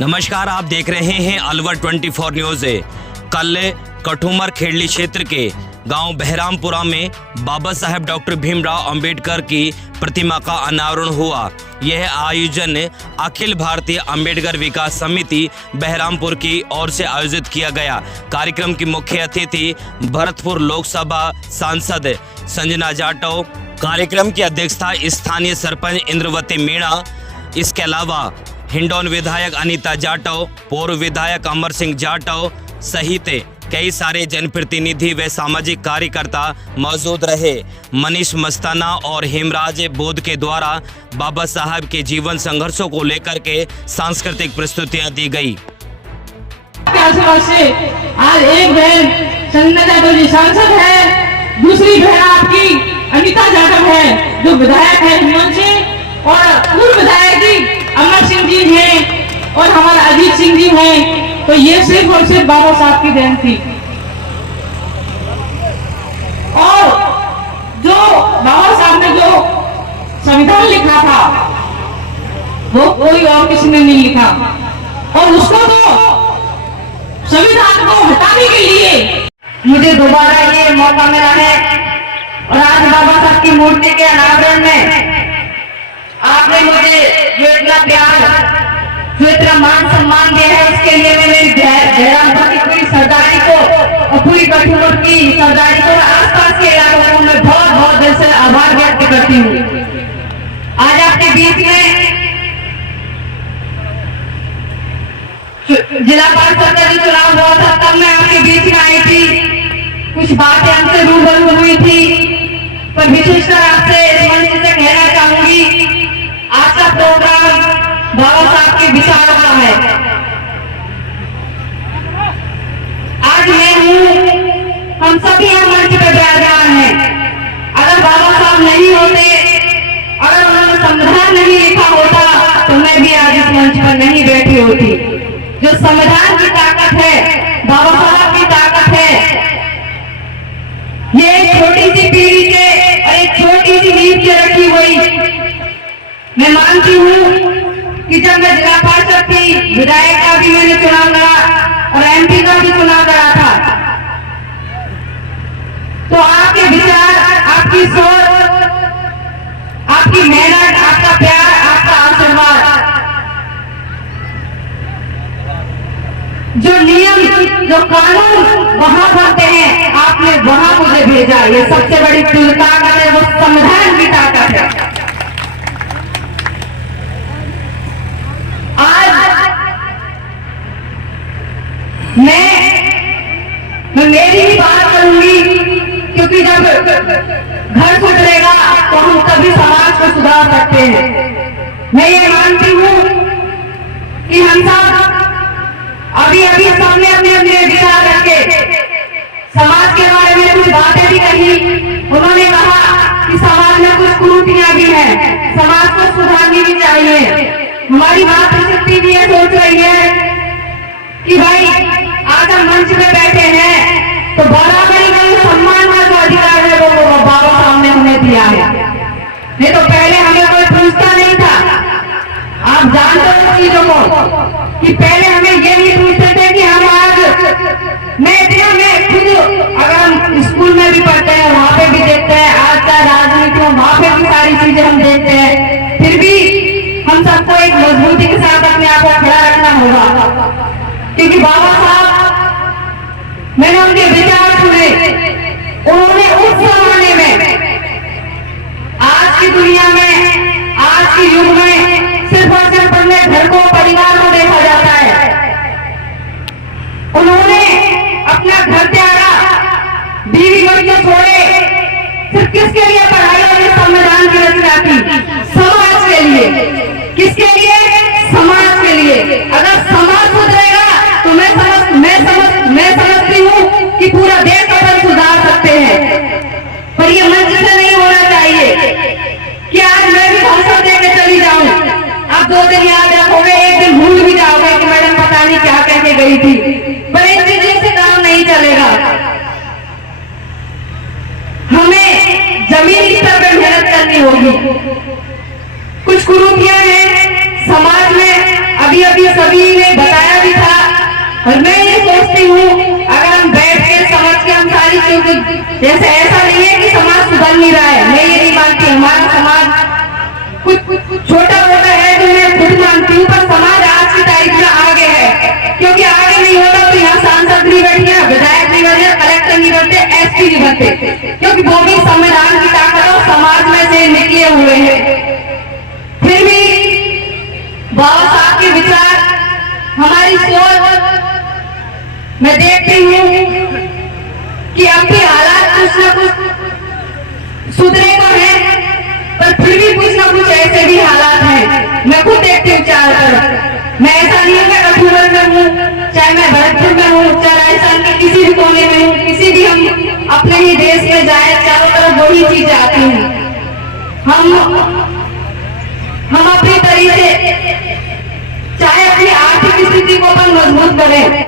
नमस्कार, आप देख रहे हैं अलवर 24 न्यूज। कल कठुमर खेड़ली क्षेत्र के गांव बहरामपुरा में बाबा साहेब डॉक्टर भीमराव अंबेडकर की प्रतिमा का अनावरण हुआ। यह आयोजन अखिल भारतीय अंबेडकर विकास समिति बहरामपुर की ओर से आयोजित किया गया। कार्यक्रम की मुख्य अतिथि भरतपुर लोकसभा सांसद संजना जाटव। कार्यक्रम की अध्यक्षता स्थानीय सरपंच इंद्रवती मीणा। इसके अलावा हिंडौन विधायक अनीता जाटव, पूर्व विधायक अमर सिंह जाटव सहित कई सारे जनप्रतिनिधि व सामाजिक कार्यकर्ता मौजूद रहे। मनीष मस्ताना और हेमराज बोध के द्वारा बाबा साहब के जीवन संघर्षों को लेकर के सांस्कृतिक प्रस्तुतियां दी गई। आज एक बहन संजना जाटव जी सांसद है, दूसरी बहन आपकी अनीता जाटव है जो विधायक है हिंडौन से, और पूर्व विधायक जी अमर सिंह जी हैं और हमारा अजीत सिंह जी हैं। तो ये सिर्फ और सिर्फ बाबा साहब की देन थी। और जो बाबा साहब ने जो संविधान लिखा था वो कोई और किसी ने नहीं लिखा, और उसको तो संविधान को हटाने के लिए मुझे दोबारा ये मौका मिला है। और आज बाबा साहब की मूर्ति के अनावरण में आपने मुझे जो इतना प्यार, जो इतना मान सम्मान दिया है, उसके लिए मैं मेरी बहरामपुर की पूरी सरदारी को और पूरी कठुमर की सरदारी को, आसपास के इलाकों को मैं बहुत बहुत दिल से आभार व्यक्त करती हूँ। आज आपके बीच में जिला पार्षद का जो चुनाव हुआ था तब मैं आपके बीच में आई थी, कुछ बातें हमसे रूबरू हुई थी, पर विशेषकर आपसे इस मंच से कहना चाहूंगी, आज का प्रोग्राम बाबा साहब के विचारों का है। आज मैं हूँ, हम सभी यहाँ मंच पे विराजमान हैं। अगर बाबा साहब नहीं होते, अगर उन्होंने संविधान नहीं लिखा होता तो मैं भी आज इस मंच पर नहीं बैठी होती। जो संविधान की ताकत है, बाबा साहब की ताकत है, ये एक छोटी सी पीढ़ी के और एक छोटी सी नींव से रखी हुई। मैं मानती हूँ कि जब मैं जिला पार्षद थी, विधायक का भी मैंने चुनाव लड़ा और एमपी का भी चुनाव लड़ा था, तो आपके विचार, आपकी सोच, आपकी मेहनत, आपका प्यार, आपका आशीर्वाद, जो नियम, जो कानून वहां बनते हैं, आपने वहां मुझे भेजा। ये सबसे बड़ी ताकत है, वो संविधान की ताकत है। मैं मेरी ही बात करूंगी, क्योंकि जब घर सुधरेगा तो हम सभी समाज को सुधार सकते हैं। मैं ये मानती हूँ कि हम सब अभी सामने अपने अपने विचार रखे, समाज के बारे में कुछ बातें भी कही। उन्होंने कहा कि समाज में कुछ कुरीतियां भी हैं, समाज को सुधारनी भी चाहिए। हमारी बात शक्ति भी ये सोच रही है कि भाई आज हम मंच में बैठे हैं तो बराबरी का सम्मान का जो अधिकार है वो बाबा साहब ने हमें दिया है। नहीं तो पहले हमें कोई पूछता नहीं था। आप जानते हो चीजों को कि पहले हमें ये नहीं पूछते थे कि हम आज, मैं खुद अगर हम स्कूल में भी पढ़ते हैं वहां पे भी देखते हैं, आज का राजनीति में वहां पे भी सारी चीजें हम देखते हैं, फिर भी हम सबको एक मजबूती के साथ अपने आप को खड़ा रखना होगा, क्योंकि बाबा साहब, मैंने उनके विचार सुने। उन्होंने उस जमाने में, आज की दुनिया में, आज के युग में सिर्फ और सिर्फ अपने घर को, परिवार को देखा जाता है। उन्होंने अपना घर त्यागा, बीवी बच्चे छोड़े, सिर्फ किसके लिए? पढ़ाई और संविधान की रचना की, समाज के लिए। किसके लिए? समाज के लिए। अगर समाज सुधरेगा तो मैं समझती हूँ कि पूरा देश अपन सुधार सकते हैं। पर ये मंच से नहीं होना चाहिए कि आज मैं भी भाषण देकर चली जाऊं, आप 2 दिन याद रखोगे, एक दिन भूल भी जाओगे कि मैडम पता नहीं क्या कह के गई थी। पर इन चीजों से काम नहीं चलेगा। हमें जमीनी स्तर पर मेहनत करनी होगी। कुछ कुरीतियां हैं समाज में, अभी सभी सभी ने बताया भी था। और मैं ये सोचती हूँ अगर हम बैठ के समझ के हम सारी चीजें, जैसे ऐसा नहीं है कि समाज सुधर नहीं रहा है, मैं ये नहीं मानती हमारा समाज कुछ छोटा मोटा है जो मैं खुद मानती हूँ, पर समाज आज की तारीख में आगे है। क्योंकि आगे नहीं होता तो यहाँ सांसद नहीं बैठे, विधायक नहीं बैठे, कलेक्टर नहीं बैठे, एसपी नहीं बैठे, क्योंकि वो भी संविधान की ताकत और समाज में से निकले हुए हैं। फिर भी बाबा साहब के विचार, हमारी सोच, मैं देखती हूँ कि अब भी हालात कुछ न कुछ सुधरे तो हैं, पर फिर भी कुछ न कुछ ऐसे भी हालात हैं। मैं खुद देखती हूँ चारों तरफ। मैं ऐसा नहीं हूँ मैं कठुआ में हूँ, चाहे मैं भरतपुर में हूँ, चाहे राजस्थान के किसी भी कोने में हूँ, किसी भी हम अपने ही देश में जाए, चारों तरफ वही चीजें आती हैं। हम अपनी तरीके चाहे अपनी आर्थिक स्थिति को अपन मजबूत करें,